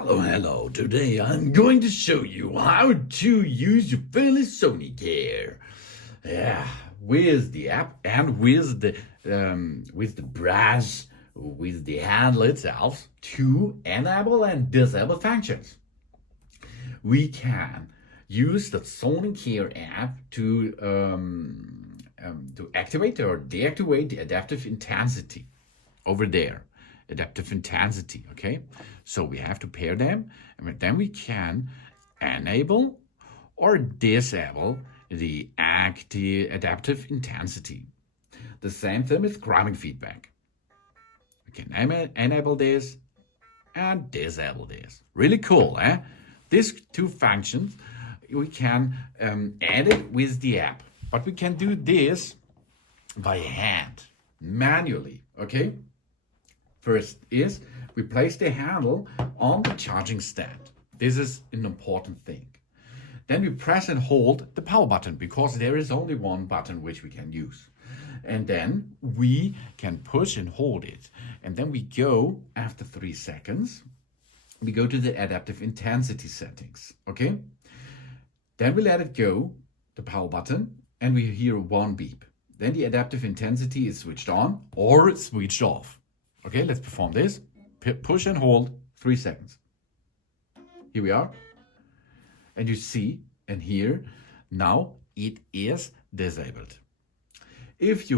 Hello. Today I'm going to show you how to use your Philips Sonicare. Yeah, with the app and with the brush, with the handle itself to enable and disable functions. We can use the Sonicare app to activate or deactivate the adaptive intensity over there. Adaptive intensity, okay? So we have to pair them, and then we can enable or disable the active adaptive intensity. The same thing with grounding feedback. We can enable this and disable this. Really cool, eh? These two functions, we can add it with the app, but we can do this by hand, manually, okay? First is we place the handle on the charging stand. This is an important thing. Then we press and hold the power button because there is only one button which we can use. And then we can push and hold it. And then we go, after 3 seconds, we go to the adaptive intensity settings, okay? Then we let it go, the power button, and we hear one beep. Then the adaptive intensity is switched on or switched off. Okay, let's perform this. Push and hold 3 seconds. Here we are. And you see and hear, now it is disabled. This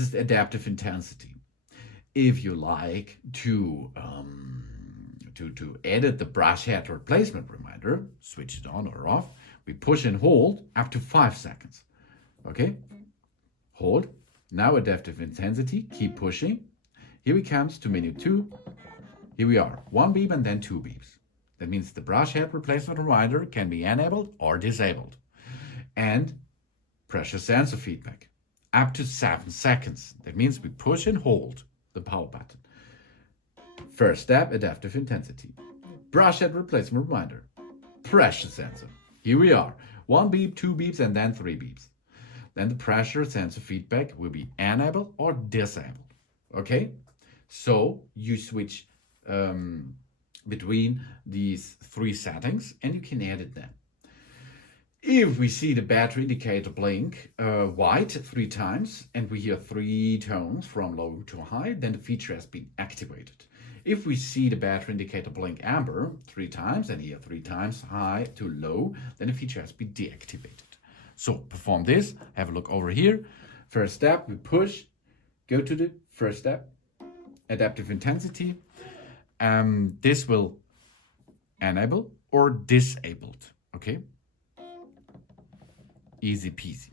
is adaptive intensity. If you like to edit the brush head replacement reminder, switch it on or off, we push and hold up to 5 seconds. Okay, hold. Now adaptive intensity, keep pushing. Here we comes to menu 2. Here we are, 1 beep and then 2 beeps. That means the brush head replacement reminder can be enabled or disabled. And pressure sensor feedback, up to 7 seconds. That means we push and hold the power button. First step, adaptive intensity. Brush head replacement reminder, pressure sensor. Here we are, 1 beep, 2 beeps, and then 3 beeps. Then the pressure sensor feedback will be enabled or disabled. Okay? So you switch between these 3 settings and you can edit them. If we see the battery indicator blink white 3 times and we hear 3 tones from low to high, then the feature has been activated. If we see the battery indicator blink amber 3 times and hear 3 times high to low, then the feature has been deactivated. So perform this, have a look over here. First step, we push, go to the first step, adaptive intensity. This will enable or disabled, okay? Easy peasy.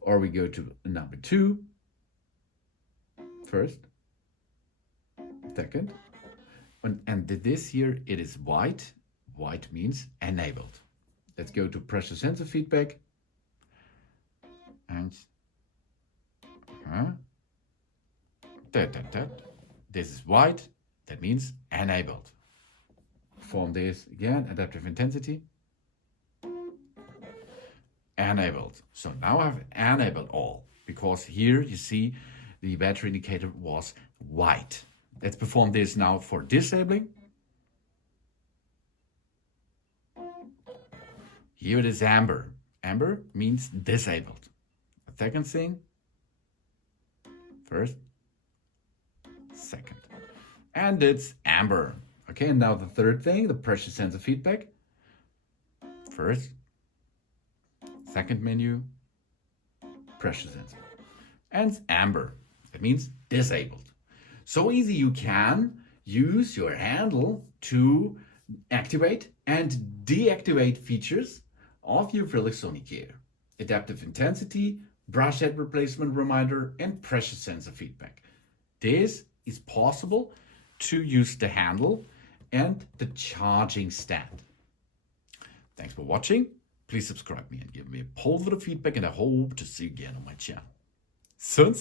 Or we go to number 2, first, second, and this here, it is white. White means enabled. Let's go to pressure sensor feedback. And this is white, that means enabled. Perform this again, adaptive intensity. Enabled. So now I've enabled all, because here you see the battery indicator was white. Let's perform this now for disabling. Here it is amber. Amber means disabled. The second thing, first, second. And it's amber. Okay, and now the third thing, the pressure sensor feedback. First, second menu, pressure sensor. And it's amber. That means disabled. So easy, you can use your handle to activate and deactivate features of your Philips Sonicare. Adaptive intensity, brush head replacement reminder, and pressure sensor feedback. This is possible to use the handle and the charging stand. Thanks for watching. Please subscribe me and give me a poll for the feedback, and I hope to see you again on my channel. Soon.